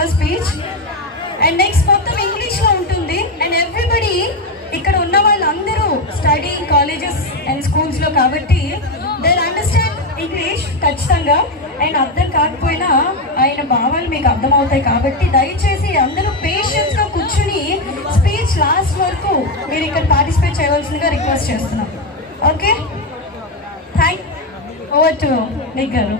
first speech. And next మొత్తం ఇంగ్లీష్లో ఉంటుంది. And everybody ఇక్కడ ఉన్న వాళ్ళందరూ స్టడీ కాలేజెస్ అండ్ స్కూల్స్లో కాబట్టి దే అండర్స్టాండ్ ఇంగ్లీష్ ఖచ్చితంగా. అండ్ అర్థం కాకపోయినా ఆయన భావాలు మీకు అర్థమవుతాయి కాబట్టి దయచేసి అందరూ పేషెన్స్గా కూర్చుని స్పీచ్ లాస్ట్ వరకు మీరు ఇక్కడ పార్టిసిపేట్ చేయవలసిందిగా రిక్వెస్ట్ చేస్తున్నాం. Okay, thank over to Nick గారు.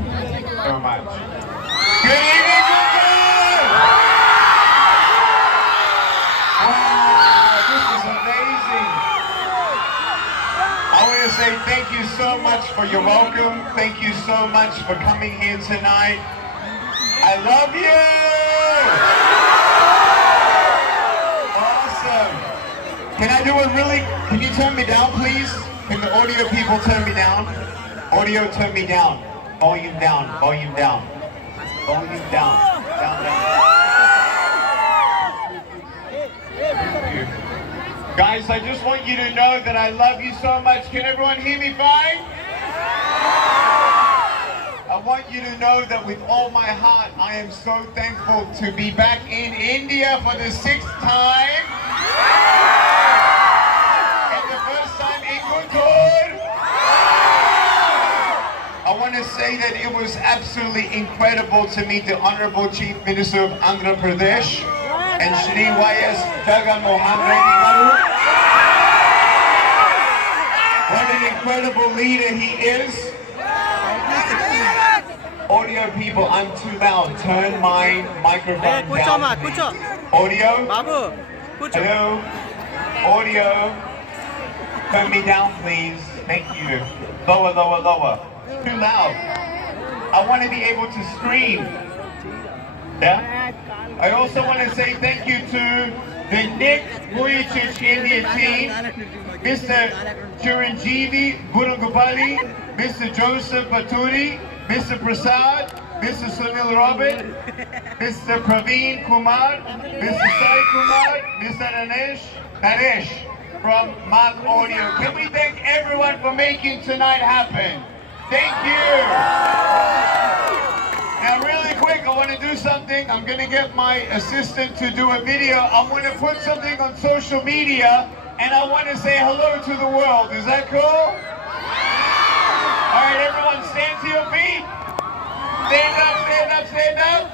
Say thank you so much for your welcome. Thank you so much for coming here tonight. I love you. Awesome. Can I do it really? Can you turn me down, please? Can the audio people turn me down? Audio, turn me down. Volume down. Volume down. Volume down. Down, down. Guys, I just want you to know that I love you so much. Can everyone hear me fine? I want you to know that with all my heart, I am so thankful to be back in India for the 6th time. And the first time in Guntur. I want to say that it was absolutely incredible to meet the Honorable Chief Minister of Andhra Pradesh and Shri Y.S. Jagan Mohan Reddy Garu. What an incredible leader he is. Audio people, I'm too loud. Turn my microphone down. Audio? Hello? Audio? Turn me down, please. Thank you. Lower, lower, lower. Too loud. I want to be able to scream. Yeah? I also want to say thank you to the vujicic India team, Mr. Chiranjeevi Burungupalli, Mr. Joseph Paturi, Mr. Prasad, Mr. Sunil Robert, Mr. Praveen Kumar, Mr. Sai Kumar, Mr. Naresh from Math Audio. Can we thank everyone for making tonight happen? Thank you. Now really quick, I want to do something. I'm going to get my assistant to do a video. I'm going to put something on social media and I want to say hello to the world. Is that cool? All right, everyone stand to your feet. Stand up, stand up, stand up.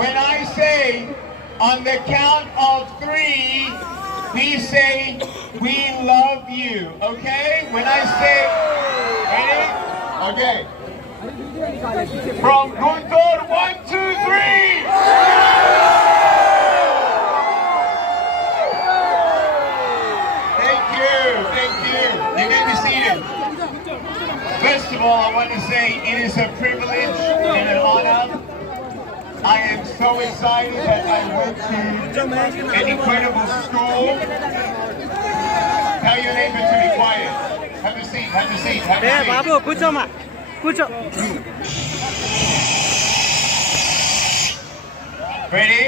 When I say on the count of 3, we say we love you, okay? When I say, ready? Okay. From Guntur, 1, 2, 3. Thank you, thank you. You may be seated. First of all, I want to say it is a privilege and an honor. I am so excited that I went to an incredible school. Tell your neighbor to be quiet. Have a seat, have a seat, have a seat. Babu, kucho. Ready?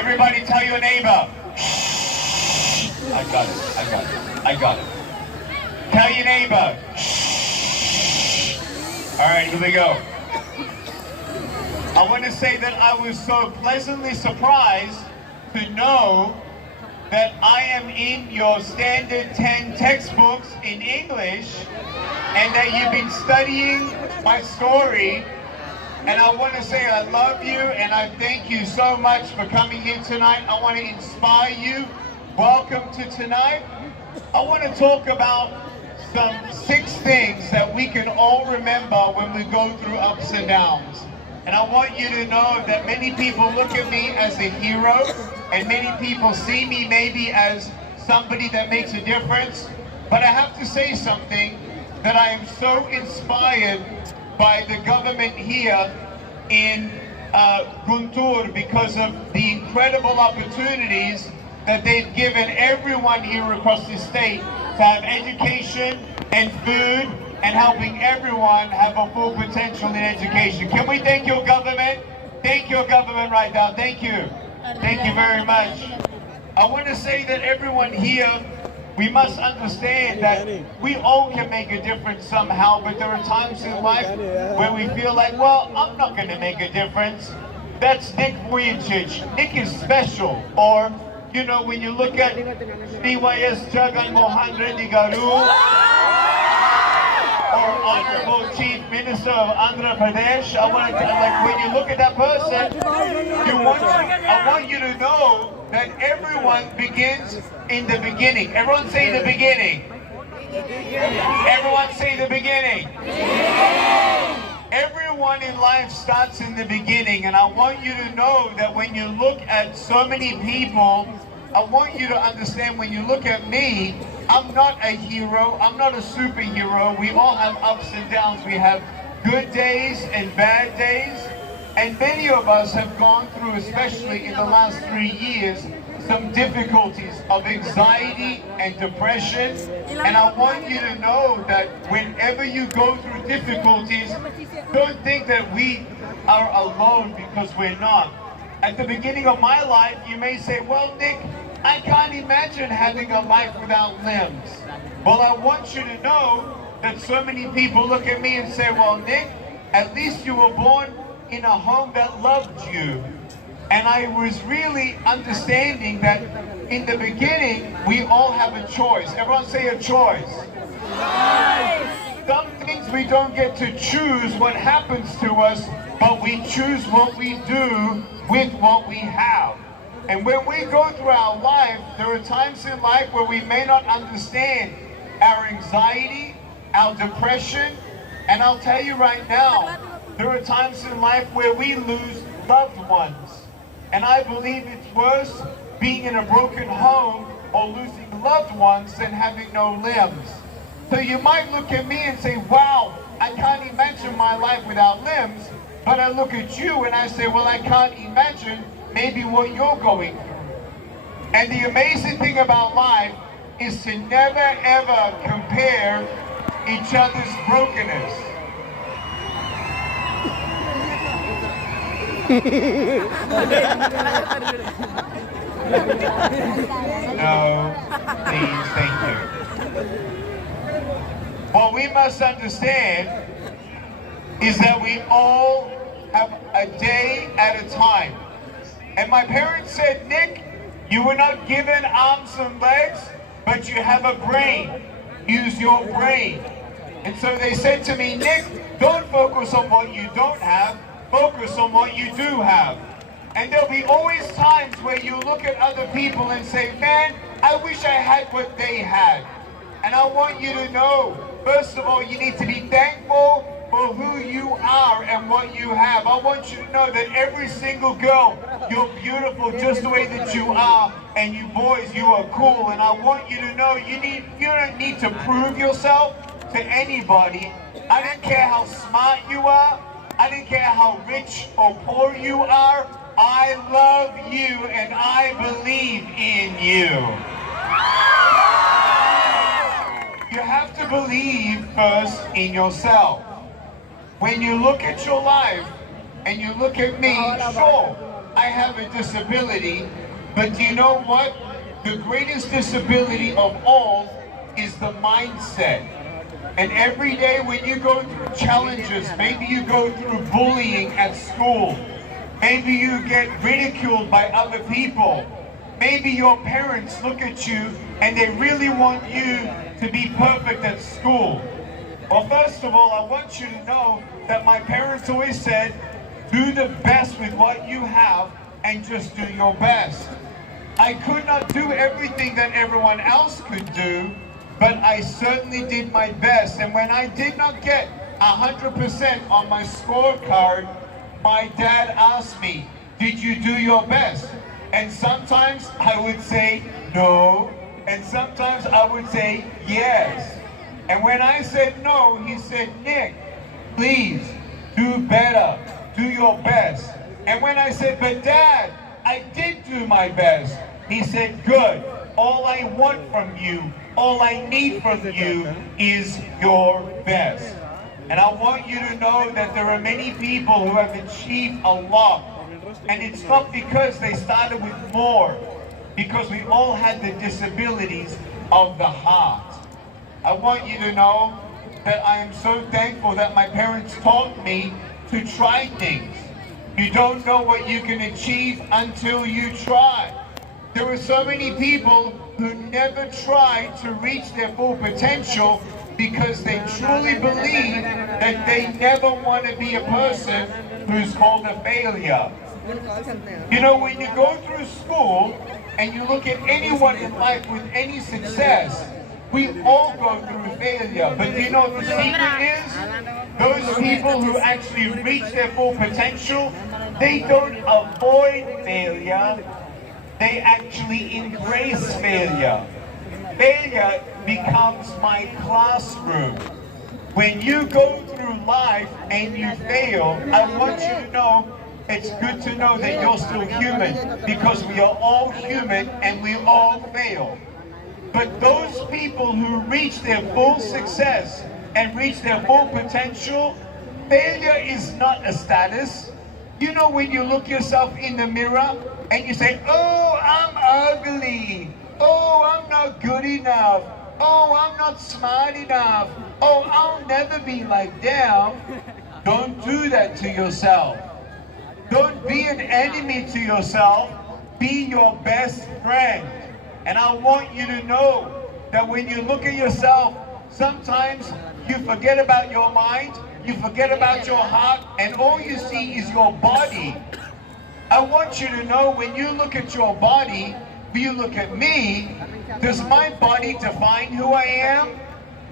Everybody tell your neighbor. I got it, I got it, I got it. Tell your neighbor. All right, here we go. I want to say that I was so pleasantly surprised to know that I am in your standard 10 textbooks in English and that you've been studying my story. And I want to say I love you and I thank you so much for coming here tonight. I want to inspire you. Welcome to tonight. I want to talk about some 6 things that we can all remember when we go through ups and downs. And I want you to know that many people look at me as a hero and many people see me maybe as somebody that makes a difference. But I have to say something, that I am so inspired by the government here in guntur because of the incredible opportunities that they've given everyone here across the state to have education and food and helping everyone have a full potential in education. Can we thank your government? Thank your government right now. Thank you. Thank you very much. I want to say that everyone here, we must understand that we all can make a difference somehow, but there are times in life where we feel like, well, I'm not going to make a difference. That's Nick Vujicic. Nick is special. Or, you know, when you look at PYS Jagan Mohan Reddy Garu, or Honorable Chief Minister of Andhra Pradesh, I want to, like, when you look at that person, I want you to know that everyone begins in the beginning. Everyone say the beginning. Everyone say the beginning. Everyone in life starts in the beginning, and I want you to know that when you look at so many people, I want you to understand when you look at me, I'm not a hero, I'm not a superhero. We all have ups and downs. We have good days and bad days. And many of us have gone through, especially in the last 3 years, some difficulties of anxiety and depression. And I want you to know that whenever you go through difficulties, don't think that we are alone, because we're not. At the beginning of my life, you may say, well, Nick, I can't imagine having a life without limbs. Well, I want you to know that so many people look at me and say, well, Nick, at least you were born in a home that loved you. And I was really understanding that in the beginning, we all have a choice. Everyone say a choice. Some things we don't get to choose what happens to us, but we choose what we do with what we have. And when we go through our life, there are times in life where we may not understand our anxiety, our depression, and I'll tell you right now, there are times in life where we lose loved ones. And I believe it's worse being in a broken home or losing loved ones than having no limbs. So you might look at me and say, wow, I can't imagine my life without limbs. But I look at you and I say, well, I can't imagine maybe what you're going through. And the amazing thing about life is to never ever compare each other's brokenness. No, please, thank you. What we must understand is that we all have a day at a time. And my parents said, Nick, you were not given arms and legs, but you have a brain. Use your brain. And so they said to me, Nick, don't focus on what you don't have, focus on what you do have. And there'll be always times where you look at other people and say, man, I wish I had what they had. And I want you to know, first of all, you need to be thankful for who you are and what you have. I want you to know that every single girl, you're beautiful just the way that you are, and you boys, you are cool. And I want you to know you don't need to prove yourself to anybody. I don't care how smart you are. I don't care how rich or poor you are. I love you and I believe in you. You have to believe first in yourself. When you look at your life and you look at me, sure, I have a disability, but do you know what? The greatest disability of all is the mindset. And every day when you go through challenges, maybe you go through bullying at school, maybe you get ridiculed by other people, maybe your parents look at you and they really want you to be perfect at school. Well, first of all, I want you to know that my parents always said, do the best with what you have and just do your best. I could not do everything that everyone else could do, but I certainly did my best. And when I did not get 100% on my scorecard, my dad asked me, did you do your best? And sometimes I would say no, and sometimes I would say yes. And when I said no, he said, Nick, please do better, do your best. And when I said, but Dad, I did do my best, he said, good. All I want from you, all I need from you is your best. And I want you to know that there are many people who have achieved a lot. And it's not because they started with more, because we all had the disabilities of the heart. I want you to know that I am so thankful that my parents taught me to try things. You don't know what you can achieve until you try. There are so many people who never try to reach their full potential because they truly believe that they never want to be a person who's called a failure. You know, when you go through school and you look at anyone in life with any success, we all go through failure. But do you know what the secret is? Those people who actually reach their full potential, they don't avoid failure, they actually embrace failure. Failure becomes my classroom. When you go through life and you fail, I want you to know it's good to know that you're still human, because we are all human and we all fail. But those people who reach their full success and reach their full potential, failure is not a status. You know, when you look yourself in the mirror and you say, oh, I'm ugly. Oh, I'm not good enough. Oh, I'm not smart enough. Oh, I'll never be like them. Don't do that to yourself. Don't be an enemy to yourself. Be your best friend. And I want you to know that when you look at yourself, sometimes you forget about your mind, you forget about your heart, and all you see is your body. I want you to know, when you look at your body, when you look at me, does my body define who I am?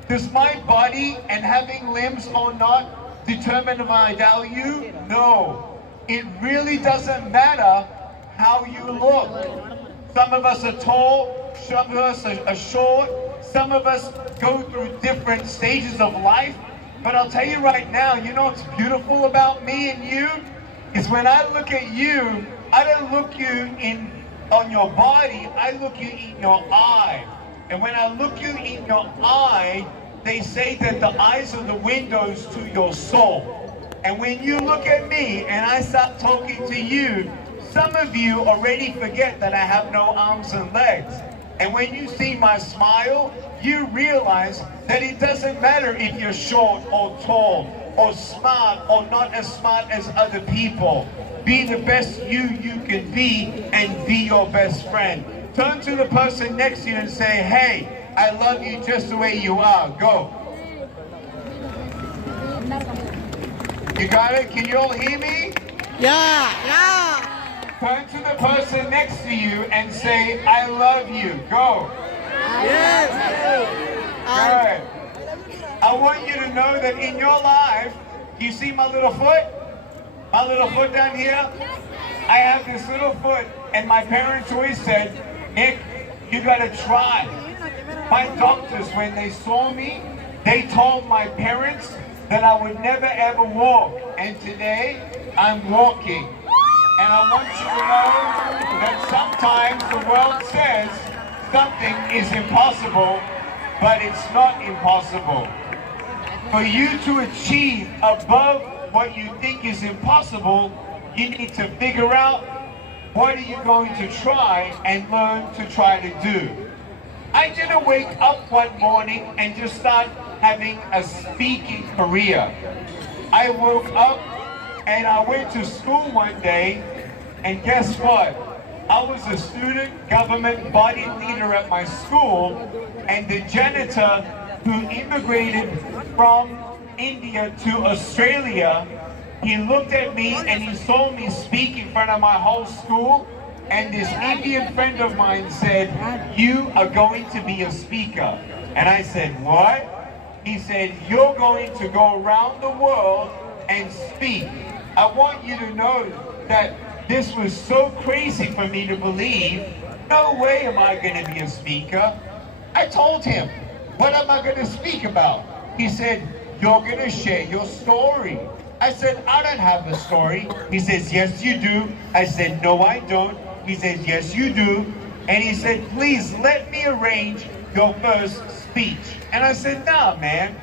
Does my body and having limbs or not determine my value? No. It really doesn't matter how you look. Some of us are tall, some of us are short, some of us go through different stages of life. But I'll tell you right now, you know what's beautiful about me and you? Is when I look at you, I don't look you on your body, I look you in your eye. And when I look you in your eye, they say that the eyes are the windows to your soul. And when you look at me and I start talking to you, some of you already forget that I have no arms and legs. And when you see my smile, you realize that it doesn't matter if you're short or tall or smart or not as smart as other people. Be the best you can be, and be your best friend. Turn to the person next to you and say, hey, I love you just the way you are. Go. You got it? Can you all hear me? Yeah, yeah. Turn to the person next to you and say, I love you. Go. Yes. Good. I want you to know that in your life, you see my little foot? My little foot down here? I have this little foot, and my parents always said, Nick, you gotta try. My doctors, when they saw me, they told my parents that I would never ever walk. And today, I'm walking. And I want you to know that sometimes the world says something is impossible, but it's not impossible. For you to achieve above what you think is impossible, you need to figure out what are you going to try and learn to try to do. I didn't wake up one morning and just start having a speaking career. I woke up and I went to school one day, and guess what? I was a student government body leader at my school, and the janitor who immigrated from India to Australia, he looked at me and he saw me speak in front of my whole school, and this Indian friend of mine said, you are going to be a speaker. And I said, what? He said, you're going to go around the world and speak. I want you to know that this was so crazy for me to believe. No way am I going to be a speaker. I told him, what am I going to speak about? He said, you're going to share your story. I said, I don't have a story. He says, yes, you do. I said, no, I don't. He says, yes, you do. And he said, please let me arrange your first speech. And I said, nah, man.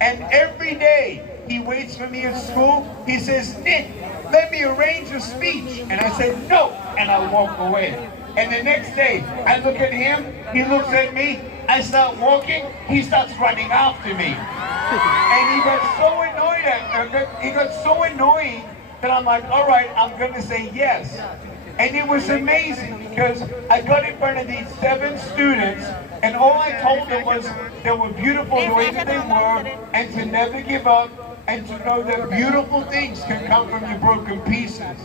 And every day he waits for me at school. He says, Nick, let me arrange a speech. And I said, no. And I walk away. And the next day, I look at him. He looks at me. I start walking. He starts running after me. And he got so annoyed. He got so annoying that I'm like, all right, I'm going to say yes. And it was amazing because I got in front of these 7 students, and all I told them was they were beautiful the way that they were, and to never give up, and to know that beautiful things can come from your broken pieces.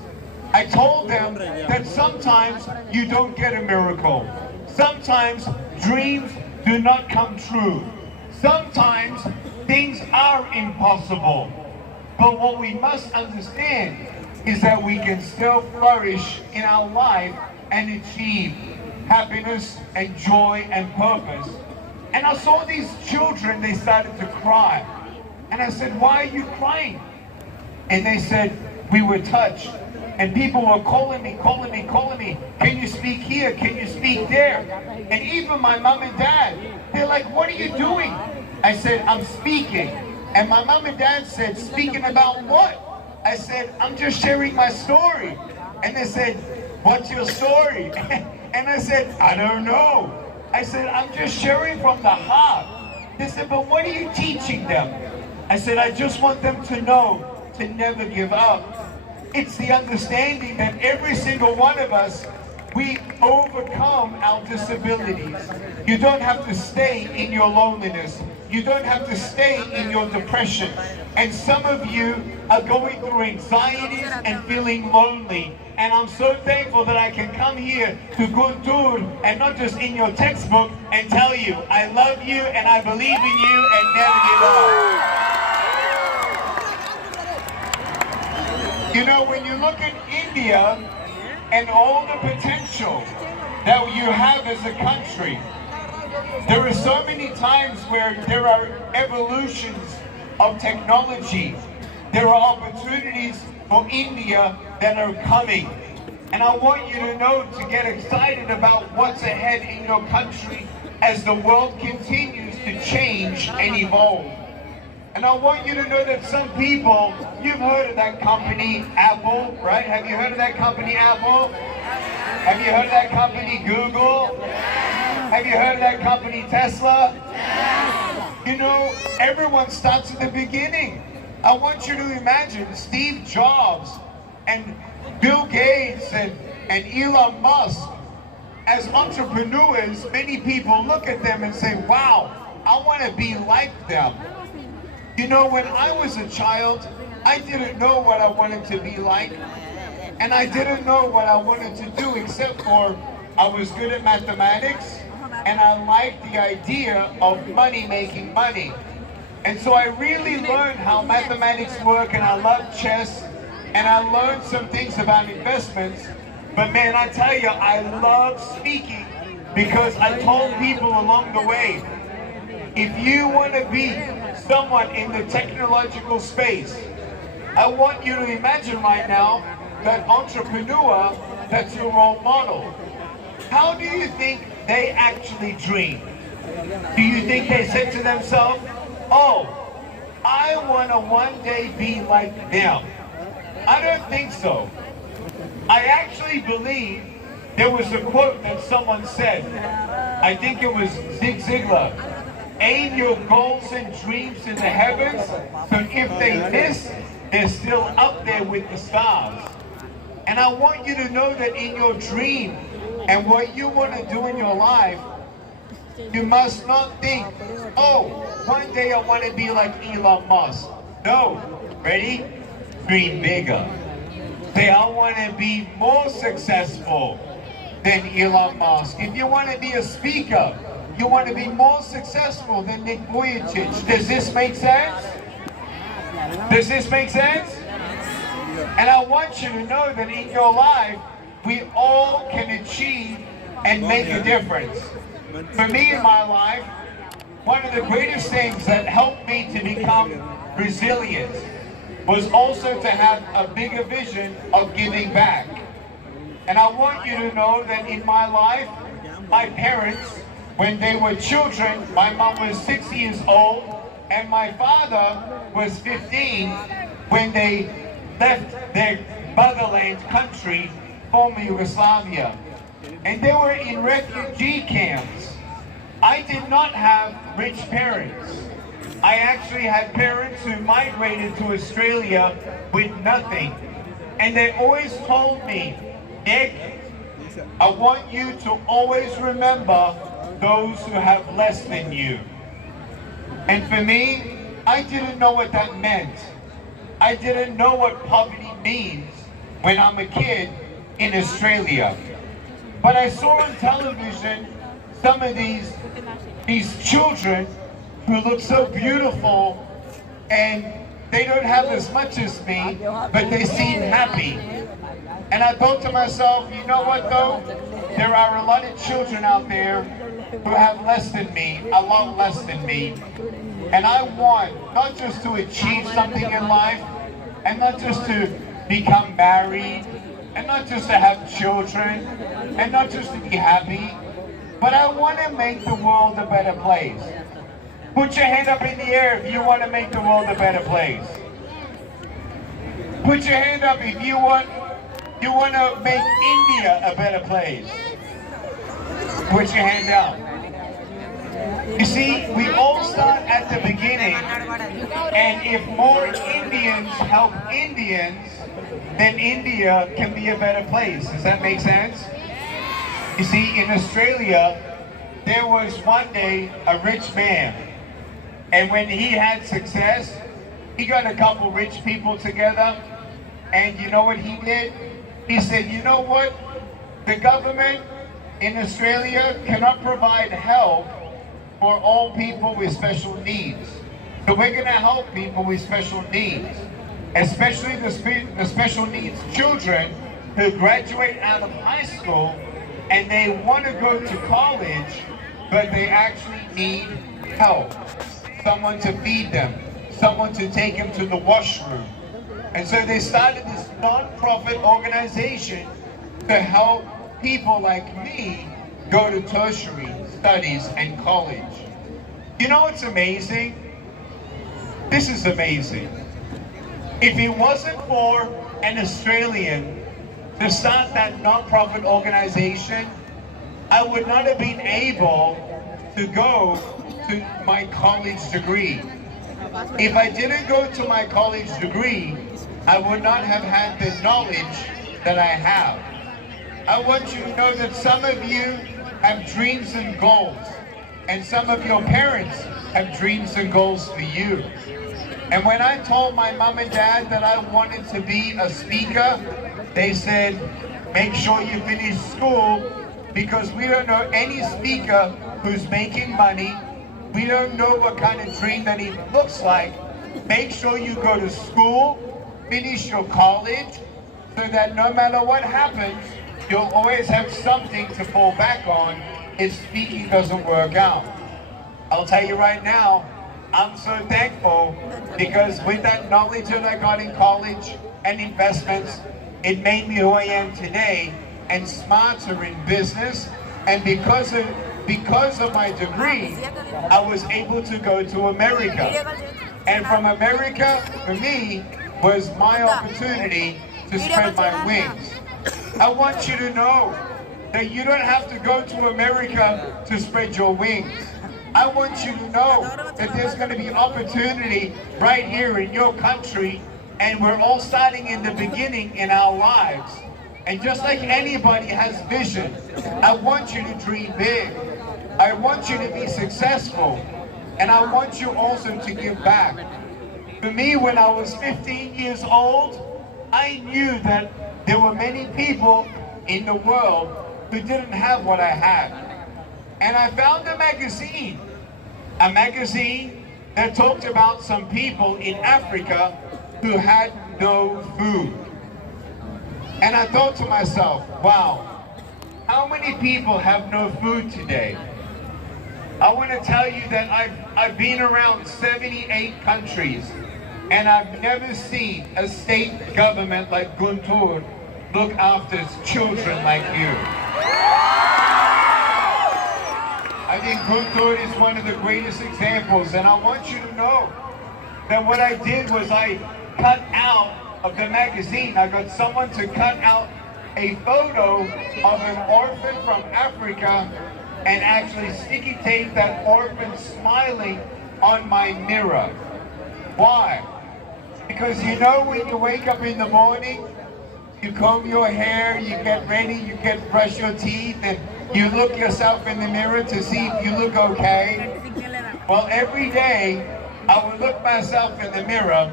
I told them that sometimes you don't get a miracle. Sometimes dreams do not come true. Sometimes things are impossible. But what we must understand is that we can still flourish in our life and achieve happiness and joy and purpose. And I saw these children, they started to cry. And I said, why are you crying? And they said, we were touched. And people were calling me. Can you speak here? Can you speak there? And even my mom and dad, they're like, what are you doing? I said, I'm speaking. And my mom and dad said, speaking about what? I said, I'm just sharing my story. And they said, what's your story? And I said, I don't know. I said, I'm just sharing from the heart. They said, but what are you teaching them? I said, I just want them to know to never give up. It's the understanding that every single one of us, we overcome our disabilities. You don't have to stay in your loneliness. You don't have to stay in your depression. And some of you are going through anxieties and feeling lonely. And I'm so thankful that I can come here to Guntur and not just in your textbook and tell you, I love you and I believe in you and never give up. You know, when you look at India and all the potential that you have as a country, there are so many times where there are evolutions of technology. There are opportunities for India that are coming. And I want you to know to get excited about what's ahead in your country as the world continues to change and evolve. And I want you to know that some people, you've heard of that company, Apple, right? Have you heard of that company, Apple? Have you heard of that company, Google? Have you heard of that company, Tesla? You know, everyone starts at the beginning. I want you to imagine Steve Jobs and Bill Gates and Elon Musk. As entrepreneurs, many people look at them and say, wow, I want to be like them. You know, when I was a child, I didn't know what I wanted to be like. And I didn't know what I wanted to do except for I was good at mathematics and I liked the idea of making money. And so I really learned how mathematics work, and I love chess, and I learned some things about investments. But man, I tell you, I love speaking because I told people along the way, if you want to be someone in the technological space, I want you to imagine right now that entrepreneur that's your role model. How do you think they actually dream? Do you think they said to themselves, oh, I want to one day be like them? I don't think so. I actually believe there was a quote that someone said. I think it was Zig Ziglar. Aim your goals and dreams in the heavens, so if they miss, they're still up there with the stars. And I want you to know that in your dream and what you want to do in your life, you must not think, oh, one day I want to be like Elon Musk. No. Ready? Dream bigger. Say, I want to be more successful than Elon Musk. If you want to be a speaker, you want to be more successful than Nick Vujicic. Does this make sense? Does this make sense? And I want you to know that in your life, we all can achieve and make a difference. For me in my life, one of the greatest things that helped me to become resilient was also to have a bigger vision of giving back. And I want you to know that in my life, my parents, when they were children, my mom was 6 years old and my father was 15 when they left their motherland country, former Yugoslavia. And they were in refugee camps. I did not have rich parents. I actually had parents who migrated to Australia with nothing. And they always told me, Nick, I want you to always remember those who have less than you. And for me, I didn't know what that meant. I didn't know what poverty means when I'm a kid in Australia. But I saw on television some of these children who look so beautiful, and they don't have as much as me, but they seem happy. And I thought to myself, you know what though? There are a lot of children out there who have less than me, a lot less than me. And I want not just to achieve something in life, and not just to become married, and not just to have children, and not just to be happy, but I want to make the world a better place. Put your hand up in the air if you want to make the world a better place. Put your hand up if you want to make India a better place. Put your hand down. You see, we all start at the beginning, and if more Indians help Indians, then India can be a better place. Does that make sense? You see, in Australia, there was one day a rich man, and when he had success, he got a couple rich people together, and you know what he did? He said, you know what? The government in Australia cannot provide help for all people with special needs. So we're going to help people with special needs, especially the special needs children who graduate out of high school and they want to go to college, but they actually need help. Someone to feed them, someone to take them to the washroom. And so they started this non-profit organization to help people like me go to tertiary studies and college. You know what's amazing? This is amazing. If it wasn't for an Australian to start that non-profit organization, I would not have been able to go to my college degree. If I didn't go to my college degree, I would not have had the knowledge that I have. I want you to know that some of you have dreams and goals, and some of your parents have dreams and goals for you. And when I told my mom and dad that I wanted to be a speaker, they said, make sure you finish school, because we don't know any speaker who's making money. We don't know what kind of dream that even looks like. Make sure you go to school, finish your college, so that no matter what happens, you'll always have something to fall back on if speaking doesn't work out. I'll tell you right now, I'm so thankful, because with that knowledge that I got in college and investments, it made me who I am today, and smarter in business. And because of my degree, I was able to go to America. And from America, for me, was my opportunity to spread my wings. I want you to know that you don't have to go to America to spread your wings. I want you to know that there's going to be opportunity right here in your country, and we're all starting in the beginning in our lives. And just like anybody has vision, I want you to dream big. I want you to be successful, and I want you also to give back. For me, when I was 15 years old, I knew that there were many people in the world who didn't have what I had. And I found a magazine that talked about some people in Africa who had no food. And I thought to myself, wow, how many people have no food today? I want to tell you that I've been around 78 countries, And I've never seen a state government like Guntur look after its children like you. I think Guntur is one of the greatest examples, and I want you to know that what I did was I cut out of the magazine, I got someone to cut out a photo of an orphan from Africa and actually sticky tape that orphan smiling on my mirror. Why? Because you know when you wake up in the morning, you comb your hair, you get ready, you brush your teeth, and you look yourself in the mirror to see if you look okay. Well, every day I would look myself in the mirror,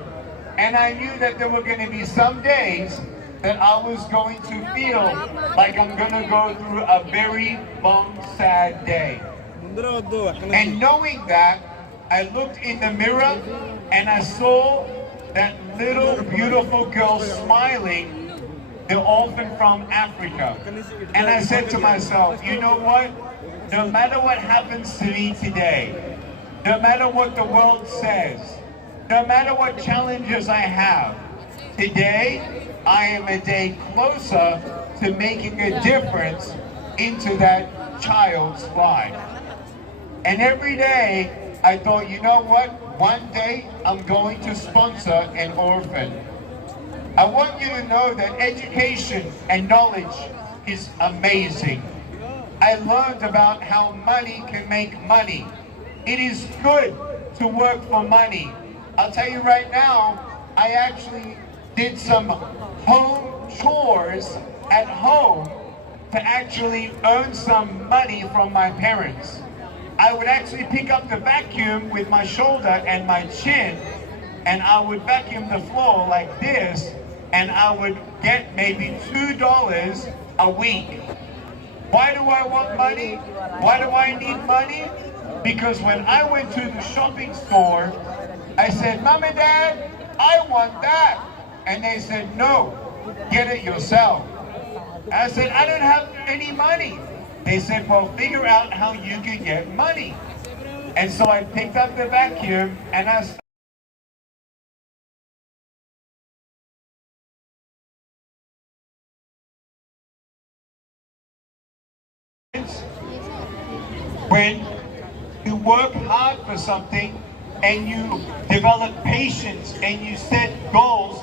and I knew that there were going to be some days that I was going to feel like I'm going to go through a very long, sad day. And knowing that, I looked in the mirror and I saw that little beautiful girl smiling, the orphan from Africa. And I said to myself, you know what? No matter what happens to me today, no matter what the world says, no matter what challenges I have, today I am a day closer to making a difference into that child's life. And every day I thought, you know what? One day I'm going to sponsor an orphan. I want you to know that education and knowledge is amazing. I learned about how money can make money. It is good to work for money. I'll tell you right now, I actually did some home chores at home to actually earn some money from my parents. I would actually pick up the vacuum with my shoulder and my chin, and I would vacuum the floor like this, and I would get maybe $2 a week. Why do I want money? Why do I need money? Because when I went to the shopping store, I said, Mom and Dad, I want that. And they said, no, get it yourself. I said, I don't have any money. They said, well, figure out how you can get money. And so I picked up the vacuum and I started. When you work hard for something and you develop patience and you set goals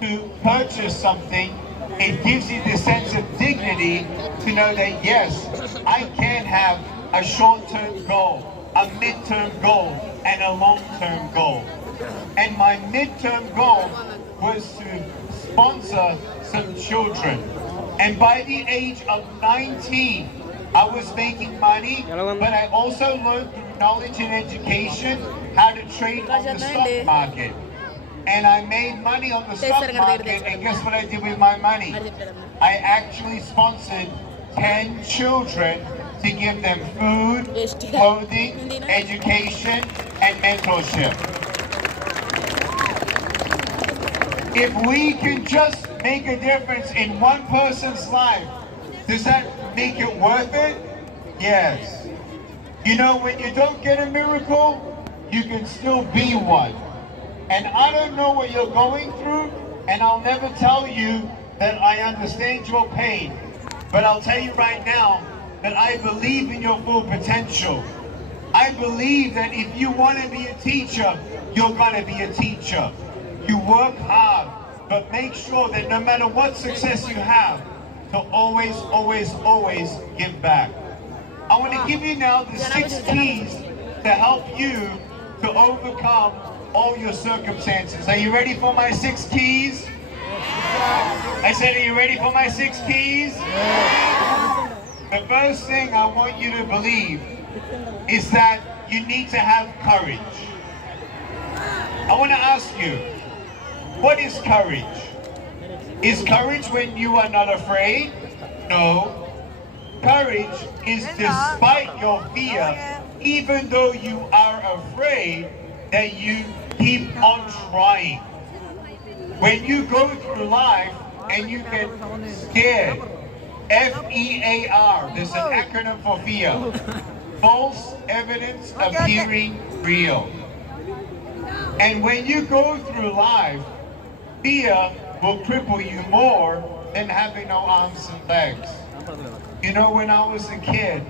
to purchase something, it gives you the sense of dignity to know that yes, I can have a short-term goal, a mid-term goal, and a long-term goal. And my mid-term goal was to sponsor some children. And by the age of 19, I was making money, but I also learned through knowledge and education how to trade on the stock market. And I made money on the stock market, and guess what I did with my money? I actually sponsored 10 children to give them food, clothing, education, and mentorship. If we can just make a difference in one person's life, does that make it worth it? Yes. You know, when you don't get a miracle, you can still be one. And I don't know what you're going through, and I'll never tell you that I understand your pain. But I'll tell you right now that I believe in your full potential. I believe that if you want to be a teacher, you're going to be a teacher. You work hard, but make sure that no matter what success you have, to always, always, always give back. I want to give you now the 6 keys to help you to overcome all your circumstances. Are you ready for my 6 keys? I said, are you ready for my 6 keys? The first thing I want you to believe is that you need to have courage. I want to ask you, what is courage? Is courage when you are not afraid? No. Courage is despite your fear, even though you are afraid, that you keep on trying. When you go through life and you get scared, F-E-A-R, there's an acronym for fear. False evidence appearing real. And when you go through life, fear will cripple you more than having no arms and legs. You know, when I was a kid,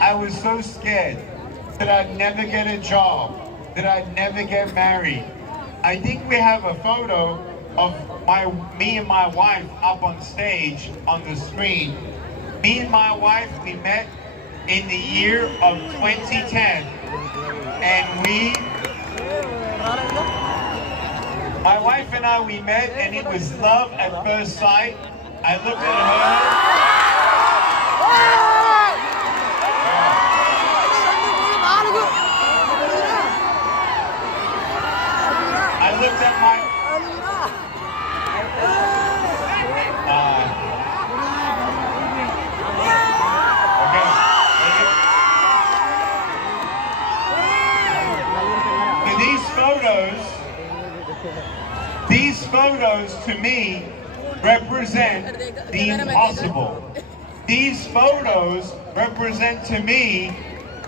I was so scared that I'd never get a job, that I'd never get married. I think we have a photo of me and my wife up on stage on the screen. Me and my wife, we met in the year of 2010, and my wife and I, we met, and it was love at first sight. I looked at her. I looked at my. These photos to me represent the impossible. These photos represent to me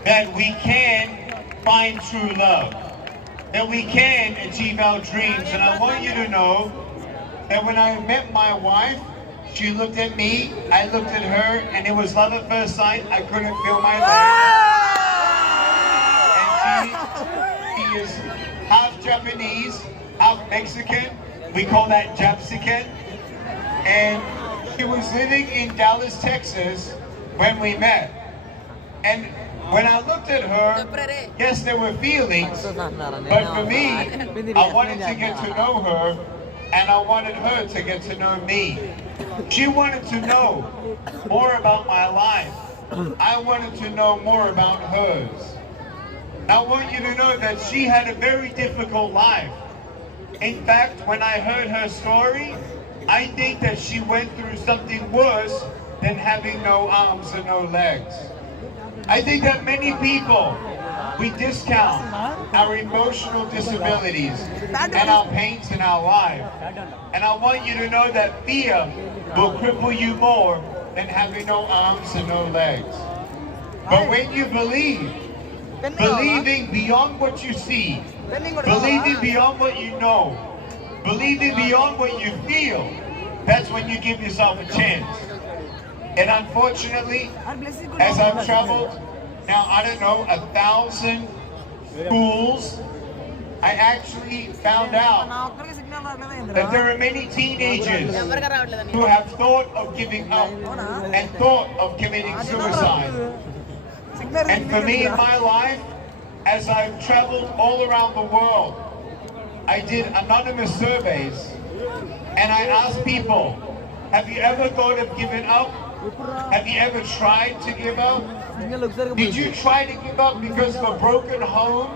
that we can find true love, that we can achieve our dreams. And I want you to know that when I met my wife, she looked at me, I looked at her, and it was love at first sight. I couldn't feel my legs. And she is half Japanese, half Mexican. We call that Japsican. And she was living in Dallas, Texas when we met. And when I looked at her, yes, there were feelings, but for me, I wanted to get to know her, and I wanted her to get to know me. She wanted to know more about my life. I wanted to know more about hers. I want you to know that she had a very difficult life. In fact, when I heard her story, I think that she went through something worse than having no arms and no legs. I think that many people, we discount our emotional disabilities and our pains in our life. And I want you to know that fear will cripple you more than having no arms and no legs. But when you believe, believing beyond what you see, believing beyond what you know, believing beyond what you feel, that's when you give yourself a chance. And unfortunately, as I've traveled, now I don't know, 1,000 schools, I actually found out that there are many teenagers who have thought of giving up and thought of committing suicide. And for me in my life, as I've traveled all around the world, I did anonymous surveys, and I asked people, have you ever thought of giving up? Have you ever tried to give up? Did you try to give up because of a broken home?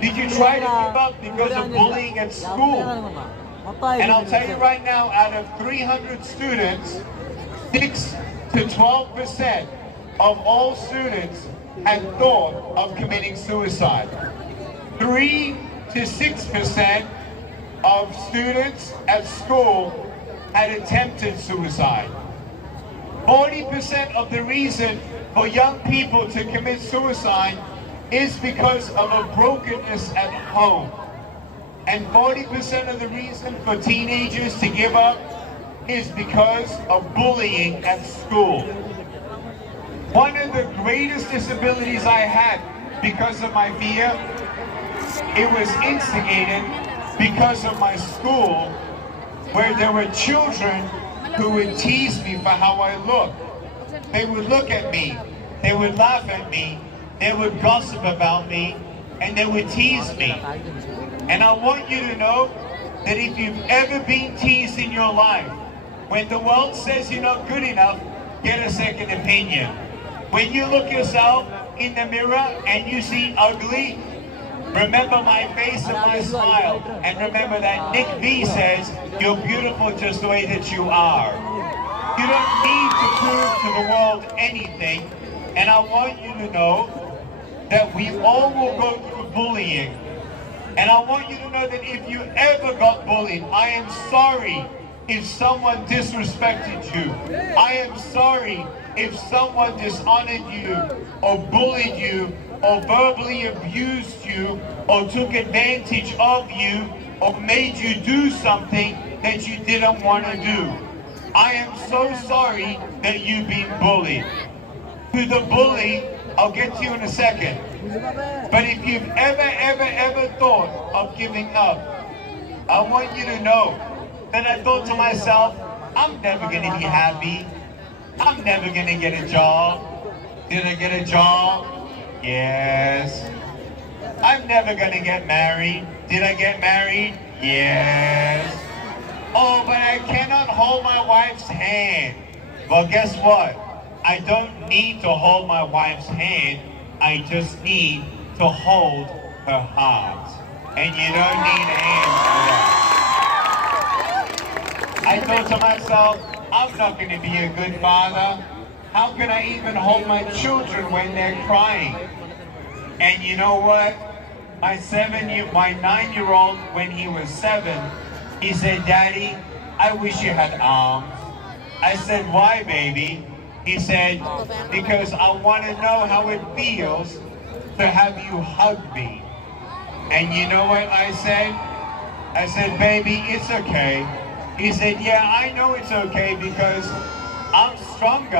Did you try to give up because of bullying at school? And I'll tell you right now, out of 300 students, 6 to 12% of all students had thought of committing suicide. 3 to 6% of students at school had attempted suicide. 40% of the reason for young people to commit suicide is because of a brokenness at home. And 40% of the reason for teenagers to give up is because of bullying at school. One of the greatest disabilities I had because of my fear, it was instigated because of my school, where there were children who would tease me for how I look. They would look at me, they would laugh at me, they would gossip about me, and they would tease me. And I want you to know that if you've ever been teased in your life, when the world says you're not good enough, get a second opinion. When you look yourself in the mirror and you see ugly, remember my face and my smile, and remember that Nick V says you're beautiful just the way that you are. You don't need to prove to the world anything, and I want you to know that we all will go through bullying. And I want you to know that if you ever got bullied, I am sorry if someone disrespected you. I am sorry if someone dishonored you or bullied you or verbally abused you or took advantage of you or made you do something that you didn't want to do. I am so sorry that you've been bullied. To the bully, I'll get to you in a second. But if you've ever thought of giving up, I want you to know that I thought to myself, I'm never going to be happy. I'm never going to get a job. Did I get a job? Yes. I'm never going to get married. Did I get married? Yes. Oh, but I cannot hold my wife's hand. Well, guess what? I don't need to hold my wife's hand. I just need to hold her heart. And you don't need hands for that. I thought to myself, I'm not going to be a good father. How can I even hold my children when they're crying? And you know what? My 9-year-old, when he was 7, he said, Daddy, I wish you had arms. I said, why, baby? He said, because I want to know how it feels to have you hug me. And you know what I said? I said, baby, it's okay. He said, yeah, I know it's okay because I'm stronger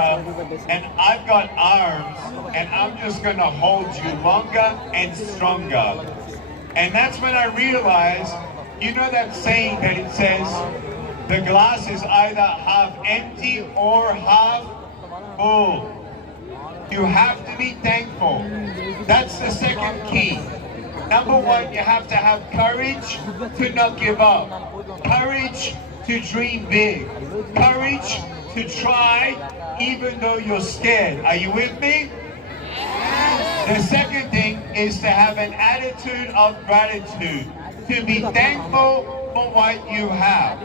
and I've got arms and I'm just going to hold you longer and stronger. And that's when I realized, you know that saying that it says, the glass is either half empty or half full. You have to be thankful. That's the second key. Number one, you have to have courage to not give up. Courage to dream big. Courage to try even though you're scared. Are you with me? The second thing is to have an attitude of gratitude. To be thankful for what you have.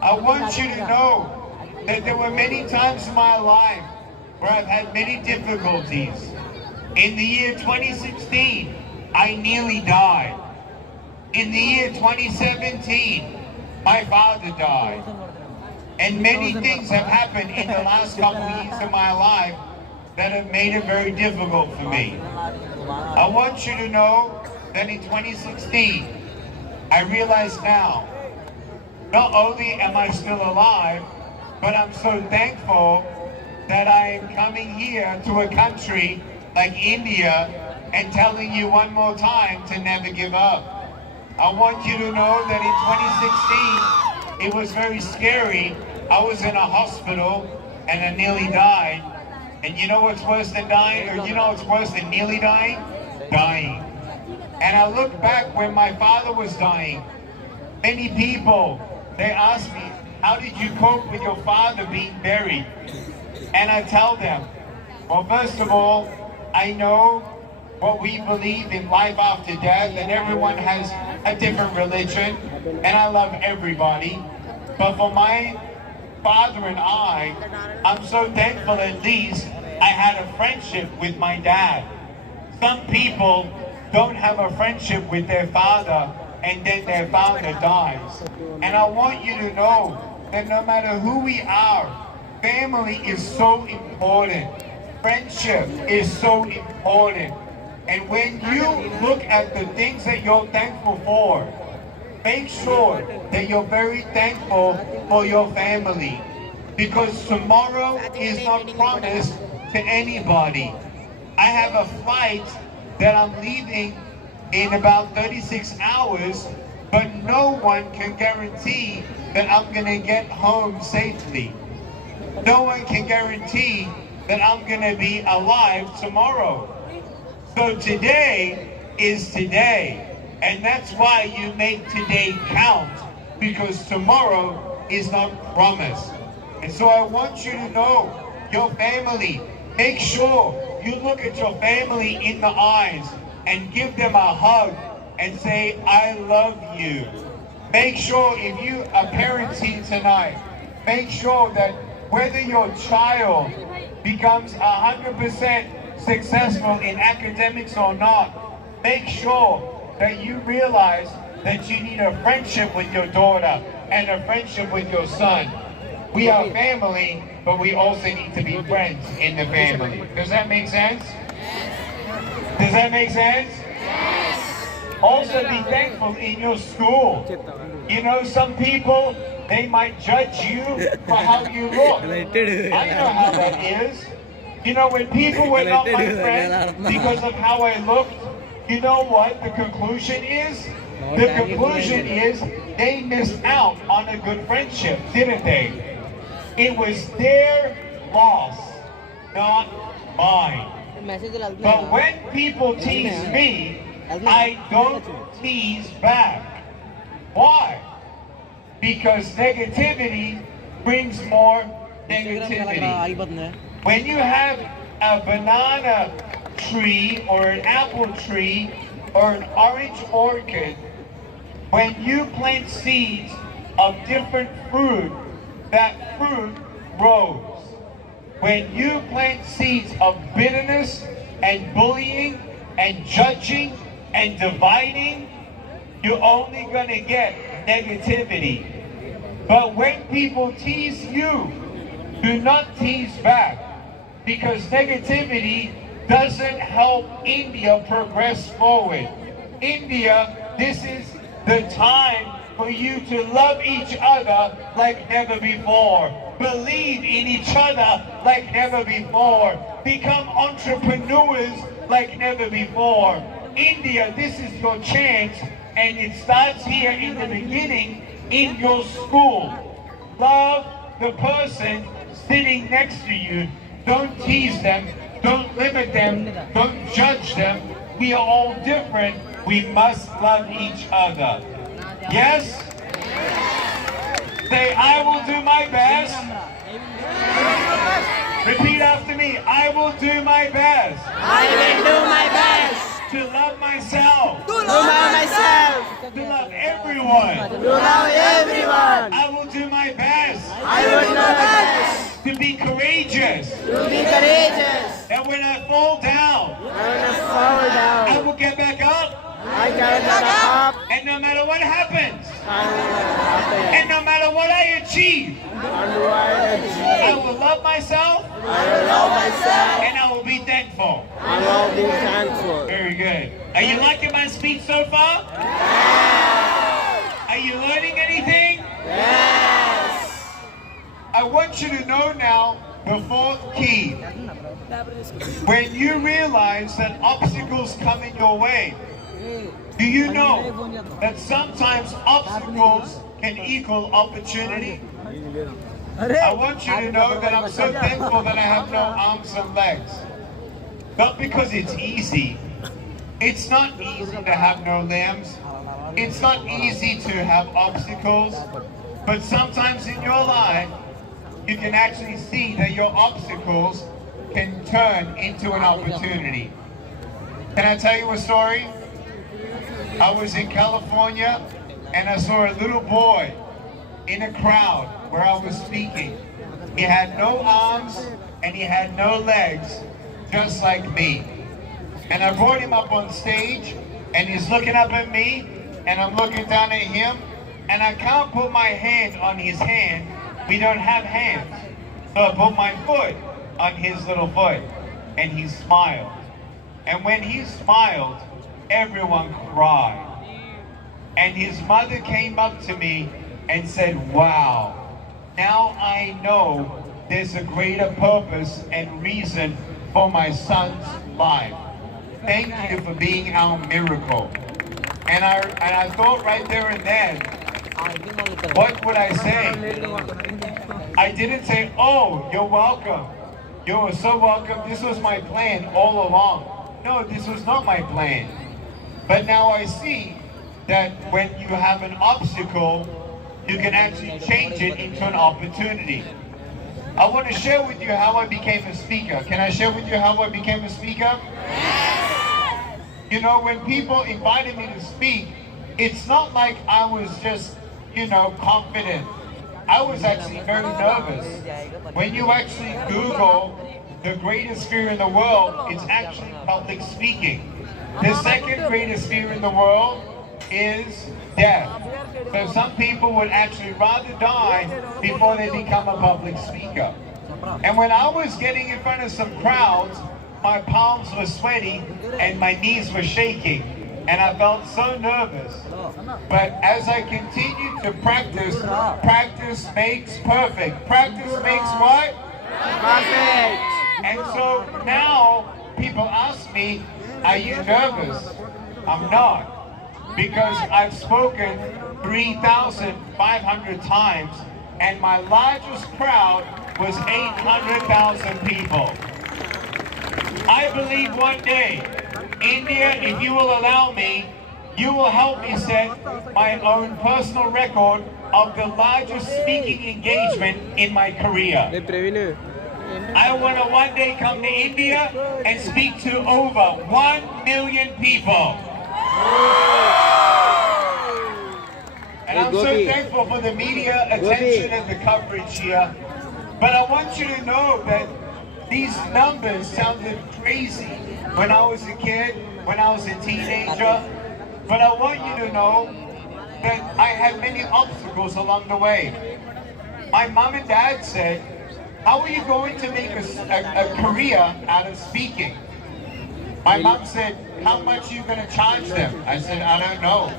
I want you to know that there were many times in my life where I've had many difficulties. In the year 2016, I nearly died. In the year 2017, my father died. And many things have happened in the last couple of years of my life that have made it very difficult for me. I want you to know that in 2016, I realize now, not only am I still alive, but I'm so thankful that I am coming here to a country like India and telling you one more time to never give up. I want you to know that in 2016, it was very scary. I was in a hospital and I nearly died. And you know what's worse than dying? Or you know what's worse than nearly dying? Dying. And I look back when my father was dying. Many people, they ask me, how did you cope with your father being buried? And I tell them, well, first of all, I know what we believe in life after death, and everyone has a different religion, and I love everybody. But for my father and I'm so thankful at least I had a friendship with my dad. Some people don't have a friendship with their father, and then their father dies. And I want you to know that no matter who we are, family is so important. Friendship is so important. And when you look at the things that you're thankful for, make sure that you're very thankful for your family. Because tomorrow is not promised to anybody. I have a flight that I'm leaving in about 36 hours, but no one can guarantee that I'm going to get home safely. No one can guarantee that I'm going to be alive tomorrow. So today is today. And that's why you make today count, because tomorrow is not promised. And so I want you to know your family. Make sure you look at your family in the eyes and give them a hug and say, I love you. Make sure if you are parenting tonight, make sure that whether your child becomes 100% successful in academics or not, make sure that you realize that you need a friendship with your daughter and a friendship with your son. We are family, but we also need to be friends in the family. Does that make sense? The Does that make sense? Also be thankful in your school. You know, some people, they might judge you for how you look. I know how that is. You know, when people were not my friends because of how I looked, you know what the conclusion is? The conclusion is they missed out on a good friendship, didn't they? It was their loss, not mine. But when people tease me, I don't tease back. Why? Because negativity brings more negativity. When you have a banana tree or an apple tree or an orange orchid, when you plant seeds of different fruit, that fruit grows. When you plant seeds of bitterness and bullying and judging and dividing, you're only going to get negativity. But when people tease you, do not tease back, because negativity doesn't help India progress forward. India, this is the time for you to love each other like never before. Believe in each other like never before. Become entrepreneurs like never before. India, this is your chance, and it starts here in the beginning in your school. Love the person sitting next to you. Don't tease them. Don't limit them. Don't judge them. We are all different. We must love each other. Yes? Say, I will do my best. Repeat after me. I will do my best. I will do my best To love myself. to love myself, To love everyone. to love everyone. I will do my best I will do my best to be courageous. to be courageous. And when I fall down, When I fall down, I will get back up. I get back up And no matter what happens, and and no matter what I achieve, I I will love myself will love myself and I will be thankful. and will be thankful. Very good. Are you liking my speech so far? Are you learning anything? Yes. I want you to know now the fourth key. When you realize that obstacles come in your way, do you know that sometimes obstacles can equal opportunity? I want you to know that I'm so thankful that I have no arms and legs. Not because it's easy. It's not easy to have no limbs. It's not easy to have obstacles. But sometimes in your life, you can actually see that your obstacles can turn into an opportunity. Can I tell you a story? I was in California and I saw a little boy in a crowd where I was speaking. He had no arms and he had no legs, just like me. And I brought him up on stage and he's looking up at me and I'm looking down at him and I can't put my hand on his hand. We don't have hands. So I put my foot on his little foot and he smiled. And when he smiled, everyone cried. And his mother came up to me and said, wow, now I know there's a greater purpose and reason for my son's life. Thank you for being our miracle. And I thought right there and then, what would I say? I didn't say, oh, you're welcome. You're so welcome. This was my plan all along. No, this was not my plan. But now I see that when you have an obstacle, you can actually change it into an opportunity. I want to share with you how I became a speaker. Can I share with you how I became a speaker? Yes. You know, when people invited me to speak, it's not like I was just, you know, confident. I was actually very nervous. When you actually Google the greatest fear in the world, it's actually public speaking. The second greatest fear in the world is death. So some people would actually rather die before they become a public speaker. And when I was getting in front of some crowds, my palms were sweaty and my knees were shaking. And I felt so nervous. But as I continued to practice, practice makes perfect. Practice makes what? Perfect. And so now people ask me, are you nervous? I'm not. Because I've spoken 3,500 times and my largest crowd was 800,000 people. I believe one day, India, if you will allow me, you will help me set my own personal record of the largest speaking engagement in my career. I want to one day come to India and speak to over 1 million people. And I'm so thankful for the media attention and the coverage here. But I want you to know that these numbers sounded crazy when I was a kid, when I was a teenager. But I want you to know that I had many obstacles along the way. My mom and dad said, how are you going to make a career out of speaking? My mom said, how much are you going to charge them? I said, I don't know.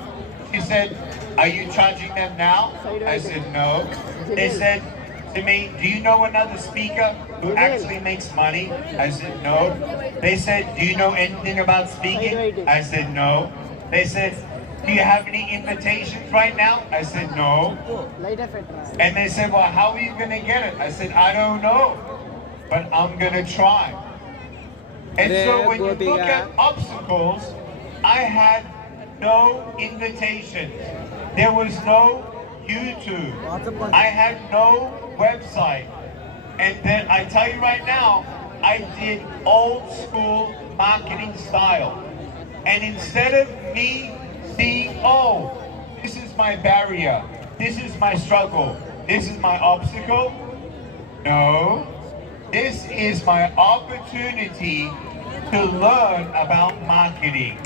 She said, are you charging them now? I said, no. They said to me, do you know another speaker who actually makes money? I said, no. They said, do you know anything about speaking? I said, no. They said, do you have any invitations right now? I said, no. And they said, well, how are you going to get it? I said, I don't know, but I'm going to try. And so when you look at obstacles, I had no invitations. There was no YouTube. I had no website. And then I tell you right now, I did old school marketing style. And instead of me seeing, oh, this is my barrier, this is my struggle, this is my obstacle, no, this is my opportunity to learn about marketing.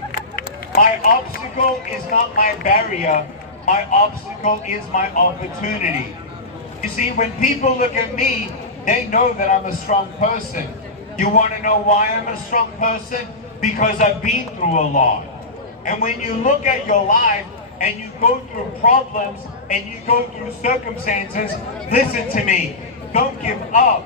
My obstacle is not my barrier, my obstacle is my opportunity. You see, when people look at me, they know that I'm a strong person. You want to know why I'm a strong person? Because I've been through a lot. And when you look at your life and you go through problems and you go through circumstances, listen to me, don't give up.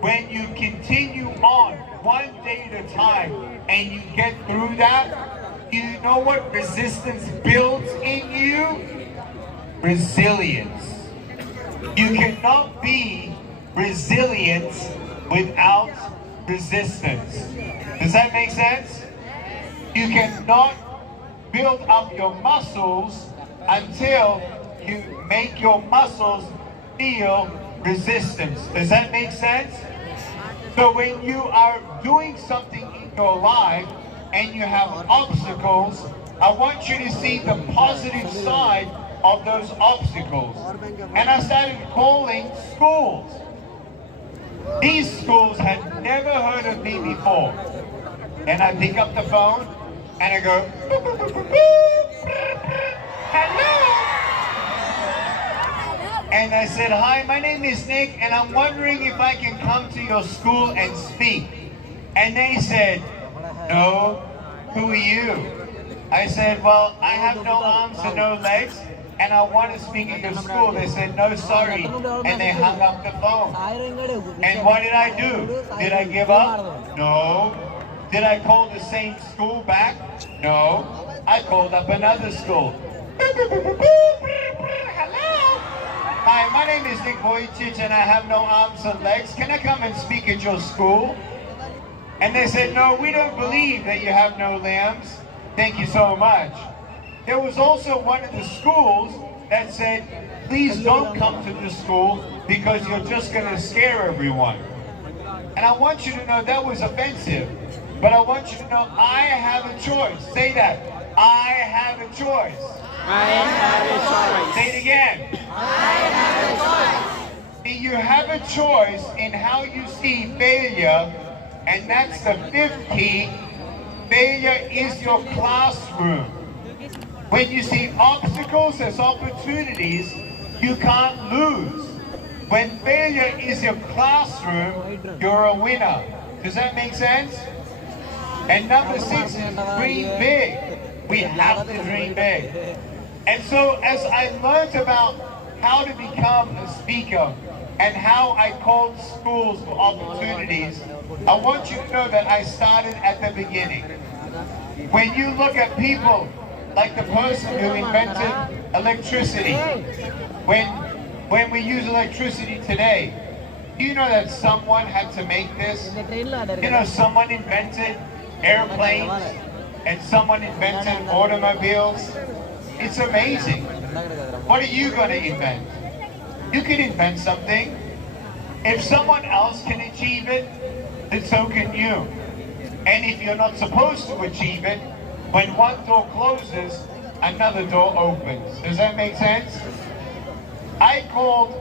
When you continue on one day at a time and you get through that, you know what resistance builds in you? Resilience. You cannot be resilient without resistance. Does that make sense? You cannot build up your muscles until you make your muscles feel resistance. Does that make sense? So when you are doing something in your life and you have obstacles, I want you to see the positive side of those obstacles. And I started calling schools. These schools had never heard of me before. And I pick up the phone and I go, boop, boop, boop, boop, boop. Hello. And I said, hi, my name is Nick, and I'm wondering if I can come to your school and speak. And they said, no, who are you? I said, well, I have no arms and no legs, and I want to speak at your school. They said, no, sorry, and they hung up the phone. And what did I do? Did I give up? No. Did I call the same school back? No. I called up another school. Hello. Hi, my name is Nick Vujicic, and I have no arms and legs. Can I come and speak at your school? And they said, no, we don't believe that you have no limbs. Thank you so much. There was also one of the schools that said, please don't come to the school because you're just going to scare everyone. And I want you to know that was offensive. But I want you to know I have a choice. Say that. I have a choice. I have a choice. Say it again. I have a choice. See, you have a choice in how you see failure, and that's the fifth key. Failure is your classroom. When you see obstacles as opportunities, you can't lose. When failure is your classroom, you're a winner. Does that make sense? And number 6 is dream big. We have to dream big. And so as I learned about how to become a speaker and how I called schools for opportunities, I want you to know that I started at the beginning. When you look at people like the person who invented electricity, when we use electricity today, do you know that someone had to make this? You know, someone invented airplanes and someone invented automobiles. It's amazing. What are you going to invent? You can invent something. If someone else can achieve it, then so can you. And if you're not supposed to achieve it, when one door closes, another door opens. Does that make sense? I called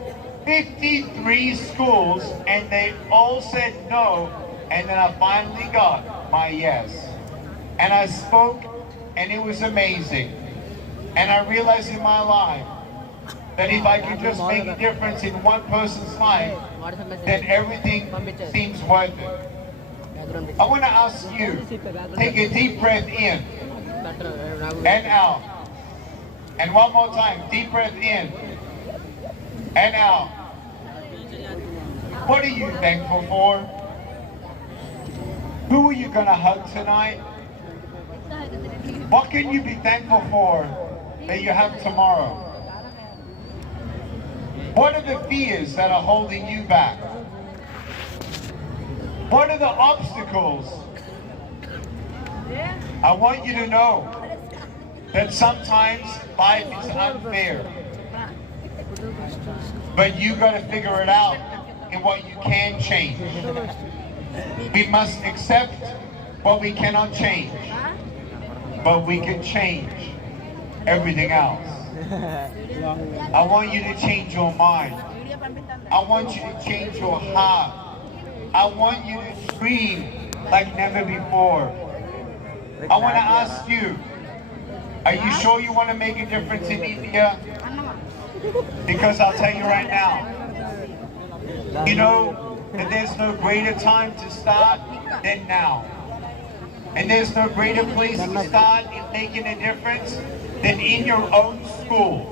53 schools and they all said no, and then I finally got my yes. And I spoke and it was amazing. And I realized in my life that if I could just make a difference in one person's life, then everything seems worth it. I want to ask you, take a deep breath in and out. And one more time, deep breath in and out. What are you thankful for? Who are you going to hug tonight? What can you be thankful for that you have tomorrow? What are the fears that are holding you back? What are the obstacles? I want you to know that sometimes life is unfair, but you got to figure it out in what you can change. We must accept what we cannot change, but we can change everything else. I want you to change your mind. I want you to change your heart. I want you to dream like never before. I want to ask you, are you sure you want to make a difference in India? Because I'll tell you right now, you know that there's no greater time to start than now. And there's no greater place to start in making a difference than in your own school.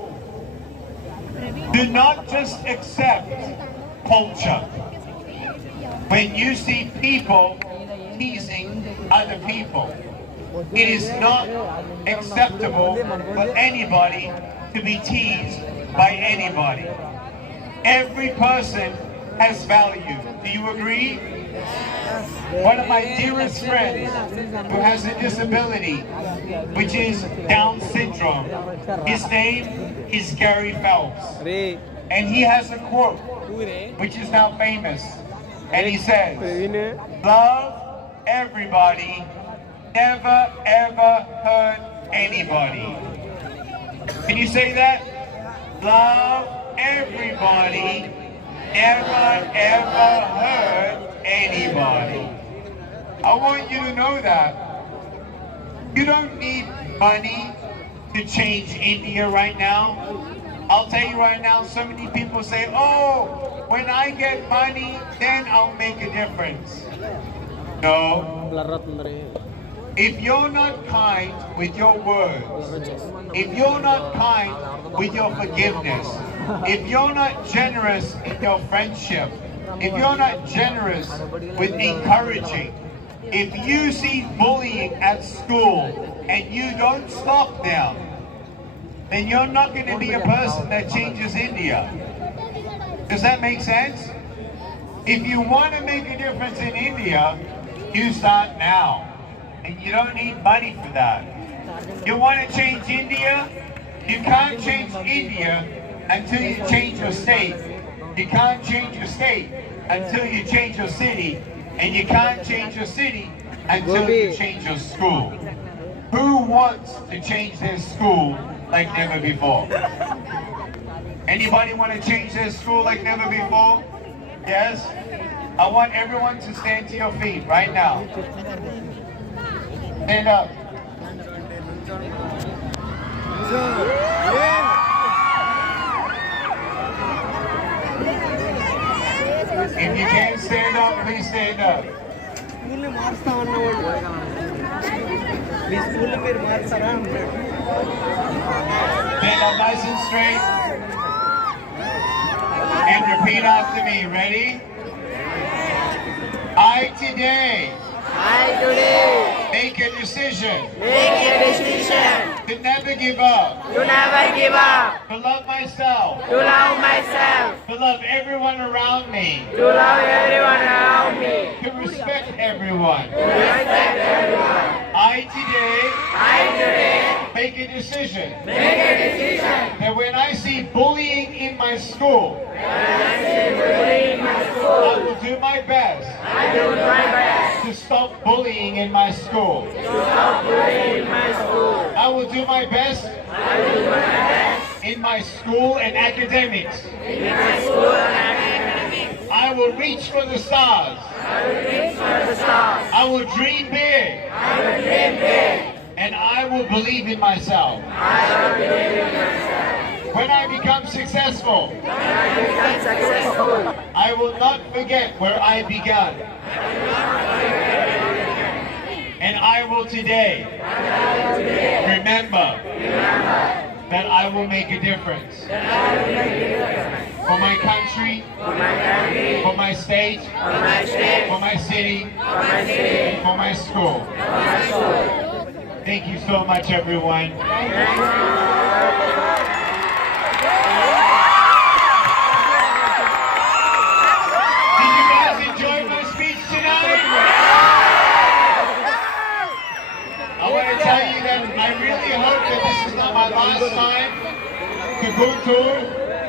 Do not just accept culture. When you see people teasing other people, it is not acceptable for anybody to be teased by anybody. Every person has value. Do you agree? One of my dearest friends who has a disability, which is Down syndrome, his name is Gary Phelps. And he has a quote, which is now famous. And he says, love everybody, never ever hurt anybody. Can you say that? Love everybody, never ever hurt anybody. I want you to know that. You don't need money to change India right now. I'll tell you right now, so many people say, oh, when I get money, then I'll make a difference. No. If you're not kind with your words, if you're not kind with your forgiveness, if you're not generous in your friendship, if you're not generous with encouraging, if you see bullying at school and you don't stop them, then you're not going to be a person that changes India. Does that make sense? If you want to make a difference in India, you start now. And you don't need money for that. You want to change India? You can't change India until you change your state. You can't change your state until you change your city. And you can't change your city until you change your school. Who wants to change their school like never before? Anybody want to change their school like never before? Yes? I want everyone to stand to your feet right now. Stand up. If you can't stand up, please stand up. Stand up nice and straight. And repeat after me. Ready? I today make a decision to never give up, to love myself, to love everyone around me, to respect everyone. I today make a decision that when I see bullying in my school, I will do my best to stop bullying in my school. I will do my best in my school and academics. I will reach for the stars. I will dream big. And I will believe in myself. When I become successful, I will not forget where I began. And I will today remember that I will make a difference for my country, for my state, for my city, and for my school. Thank you so much, everyone. Did you guys enjoy my speech tonight? I want to tell you that I really hope that this is not my last time to guntur,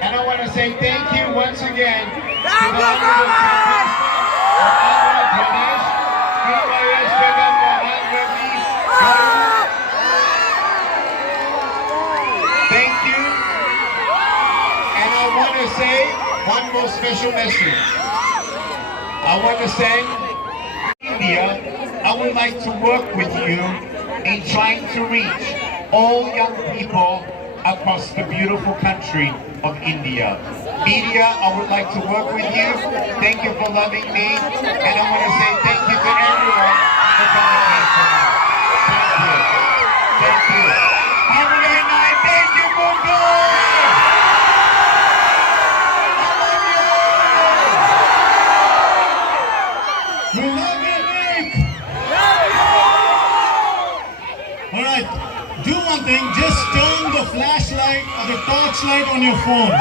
and I want to say thank you once again to the Honorable Chairperson of Andhra Pradesh, Thank you. And I want to say one more special message. I want to say, India, I would like to work with you in trying to reach all young people across the beautiful country of India. Media, I would like to work with you. Thank you for loving me. And I want to say thank you to everyone for coming here tonight. Thank you. Thank you. Have a great night. Thank you, Guntur. I love you. We love you, Nick. Alright, do one thing, just turn the flashlight or the torchlight on your phone.